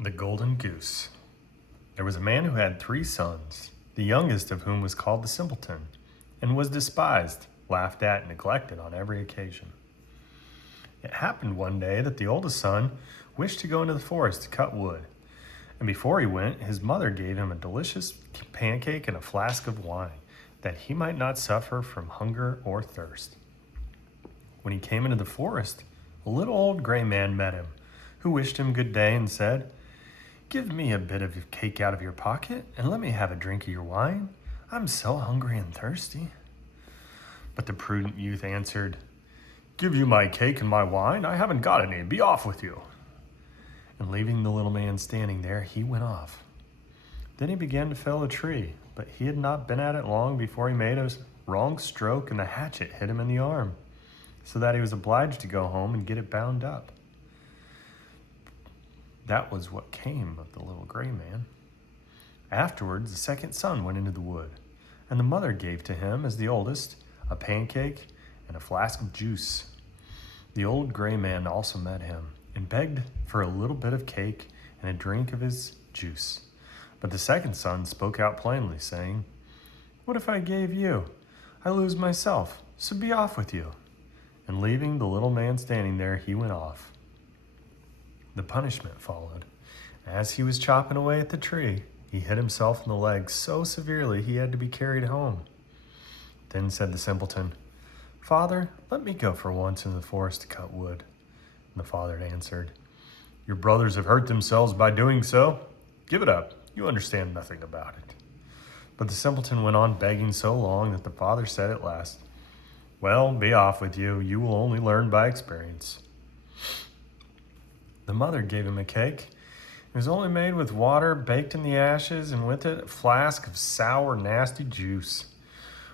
The Golden Goose. There was a man who had 3 sons, the youngest of whom was called the Simpleton, and was despised, laughed at, and neglected on every occasion. It happened one day that the oldest son wished to go into the forest to cut wood, and before he went, his mother gave him a delicious pancake and a flask of wine, that he might not suffer from hunger or thirst. When he came into the forest, a little old gray man met him, who wished him good day and said, "Give me a bit of your cake out of your pocket, and let me have a drink of your wine. I'm so hungry and thirsty." But the prudent youth answered, "Give you my cake and my wine? I haven't got any. Be off with you." And leaving the little man standing there, he went off. Then he began to fell a tree, but he had not been at it long before he made a wrong stroke, and the hatchet hit him in the arm, so that he was obliged to go home and get it bound up. That was what came of the little gray man. Afterwards, the second son went into the wood, and the mother gave to him, as the oldest, a pancake and a flask of juice. The old gray man also met him, and begged for a little bit of cake and a drink of his juice. But the second son spoke out plainly, saying, "What if I gave you? I lose myself, so be off with you." And leaving the little man standing there, he went off. The punishment followed. As he was chopping away at the tree, he hit himself in the leg so severely he had to be carried home. Then said the simpleton, "Father, let me go for once in the forest to cut wood." And the father answered, "Your brothers have hurt themselves by doing so. Give it up. You understand nothing about it." But the simpleton went on begging so long that the father said at last, "Well, be off with you. You will only learn by experience." The mother gave him a cake. It was only made with water baked in the ashes, and with it a flask of sour, nasty juice.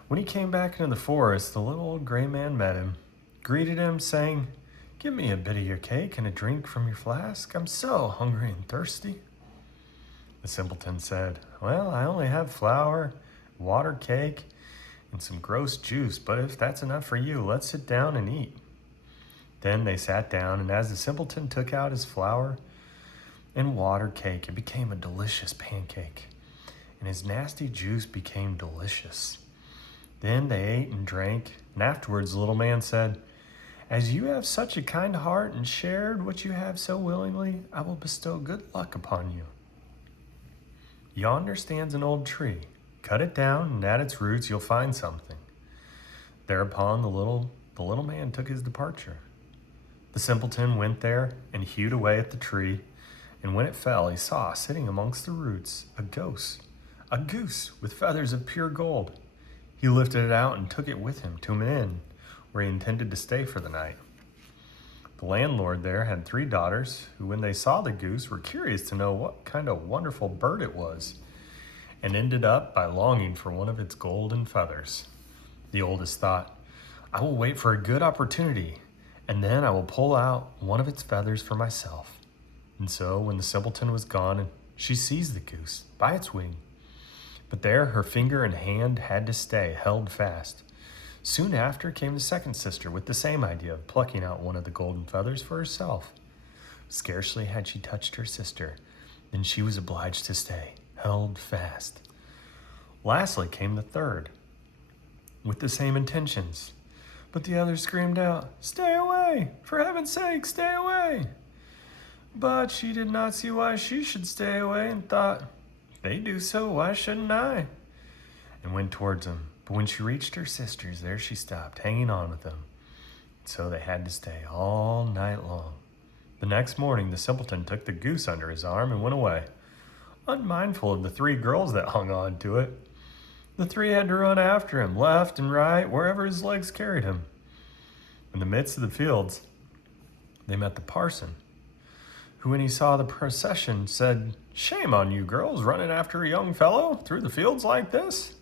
When he came back into the forest, the little old gray man met him, greeted him, saying, "Give me a bit of your cake and a drink from your flask. I'm so hungry and thirsty." The simpleton said, "Well, I only have flour, water, cake, and some gross juice, but if that's enough for you, let's sit down and eat." Then they sat down, and as the simpleton took out his flour and water cake, it became a delicious pancake, and his nasty juice became delicious. Then they ate and drank, and afterwards the little man said, "As you have such a kind heart and shared what you have so willingly, I will bestow good luck upon you. Yonder stands an old tree. Cut it down, and at its roots you'll find something." Thereupon the little man took his departure. The simpleton went there and hewed away at the tree, and when it fell, he saw, sitting amongst the roots, a goose with feathers of pure gold. He lifted it out and took it with him to an inn, where he intended to stay for the night. The landlord there had 3 daughters, who, when they saw the goose, were curious to know what kind of wonderful bird it was, and ended up by longing for one of its golden feathers. The oldest thought, "I will wait for a good opportunity, and then I will pull out one of its feathers for myself." And so, when the simpleton was gone, she seized the goose by its wing. But there her finger and hand had to stay, held fast. Soon after came the second sister with the same idea of plucking out one of the golden feathers for herself. Scarcely had she touched her sister, than she was obliged to stay, held fast. Lastly came the third, with the same intentions. But the others screamed out, "Stay away! For heaven's sake, stay away!" But she did not see why she should stay away, and thought, "They do so, why shouldn't I?" and went towards them. But when she reached her sisters, there she stopped, hanging on with them. So they had to stay all night long. The next morning, the simpleton took the goose under his arm and went away, unmindful of the 3 girls that hung on to it. The 3 had to run after him, left and right, wherever his legs carried him. In the midst of the fields, they met the parson, who, when he saw the procession, said, "Shame on you girls, running after a young fellow through the fields like this."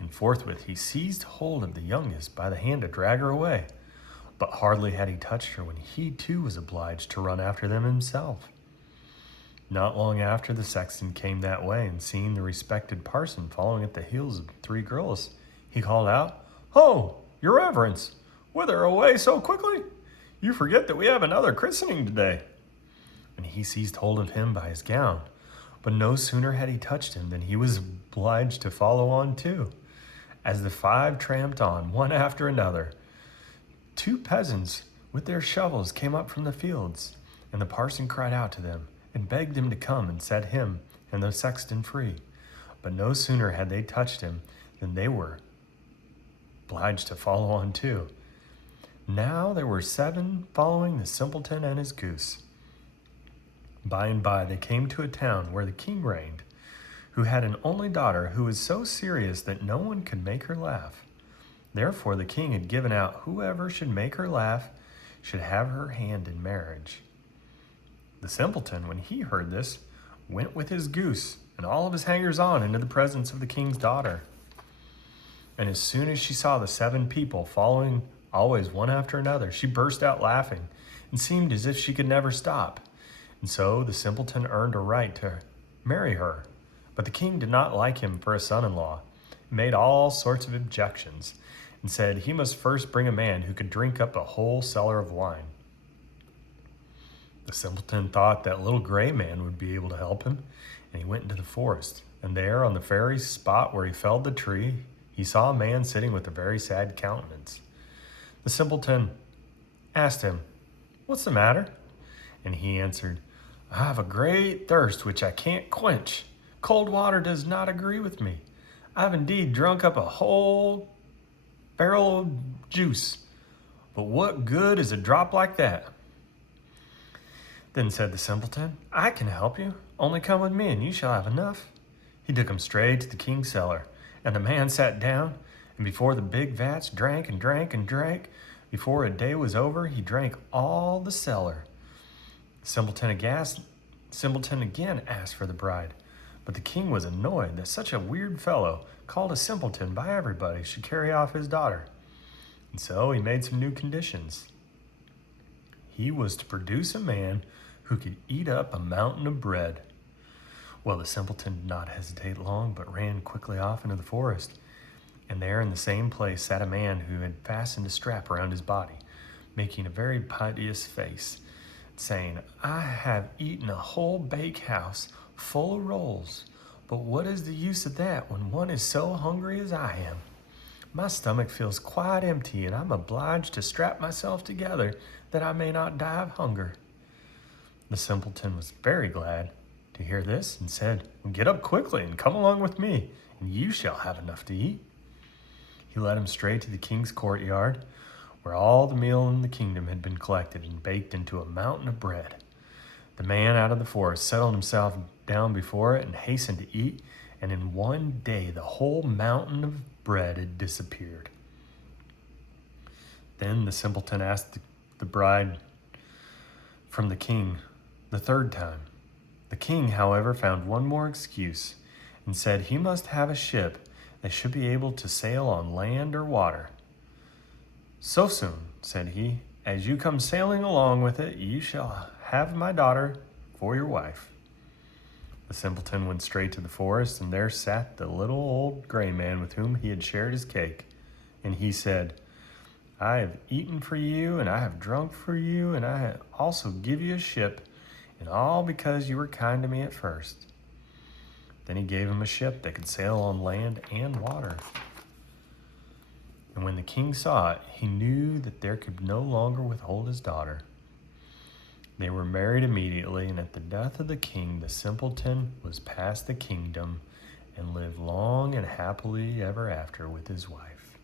And forthwith he seized hold of the youngest by the hand to drag her away. But hardly had he touched her when he too was obliged to run after them himself. Not long after, the sexton came that way, and seeing the respected parson following at the heels of the 3 girls, he called out, "Ho, your reverence, whither away so quickly? You forget that we have another christening today." and he seized hold of him by his gown. But no sooner had he touched him than he was obliged to follow on too. As the five tramped on, one after another, two peasants with their shovels came up from the fields, and the parson cried out to them, and begged them to come and set him and the sexton free. But no sooner had they touched him than they were obliged to follow on too. Now there were 7 following the simpleton and his goose. By and by they came to a town where the king reigned, who had an only daughter who was so serious that no one could make her laugh. Therefore the king had given out whoever should make her laugh should have her hand in marriage. The simpleton, when he heard this, went with his goose and all of his hangers-on into the presence of the king's daughter. And as soon as she saw the 7 people following always one after another, she burst out laughing and seemed as if she could never stop. And so the simpleton earned a right to marry her. But the king did not like him for a son-in-law, made all sorts of objections, and said he must first bring a man who could drink up a whole cellar of wine. The simpleton thought that little gray man would be able to help him, and he went into the forest. And there, on the very spot where he felled the tree, he saw a man sitting with a very sad countenance. The simpleton asked him, "What's the matter?" And he answered, "I have a great thirst which I can't quench. Cold water does not agree with me. I've indeed drunk up a whole barrel of juice, but what good is a drop like that?" Then said the simpleton, "I can help you. Only come with me and you shall have enough." He took him straight to the king's cellar, and the man sat down, and before the big vats drank and drank and drank. Before a day was over, he drank all the cellar. The simpleton again asked for the bride, but the king was annoyed that such a weird fellow, called a simpleton by everybody, should carry off his daughter. And so he made some new conditions. He was to produce a man who could eat up a mountain of bread. Well, the simpleton did not hesitate long, but ran quickly off into the forest. And there in the same place sat a man who had fastened a strap around his body, making a very piteous face, saying, "I have eaten a whole bakehouse full of rolls, but what is the use of that when one is so hungry as I am? My stomach feels quite empty, and I'm obliged to strap myself together that I may not die of hunger." The simpleton was very glad to hear this and said, "Well, get up quickly and come along with me, and you shall have enough to eat." He led him straight to the king's courtyard, where all the meal in the kingdom had been collected and baked into a mountain of bread. The man out of the forest settled himself down before it and hastened to eat, and in one day the whole mountain of bread had disappeared. Then the simpleton asked the bride from the king the 3rd time. The king, however, found one more excuse and said he must have a ship that should be able to sail on land or water. "So soon," said he, "as you come sailing along with it, you shall have my daughter for your wife." The simpleton went straight to the forest, and there sat the little old gray man with whom he had shared his cake. And he said, "I have eaten for you, and I have drunk for you, and I also give you a ship, and all because you were kind to me at first." Then he gave him a ship that could sail on land and water. And when the king saw it, he knew that there could no longer withhold his daughter. They were married immediately, and at the death of the king, the simpleton was past the kingdom and lived long and happily ever after with his wife.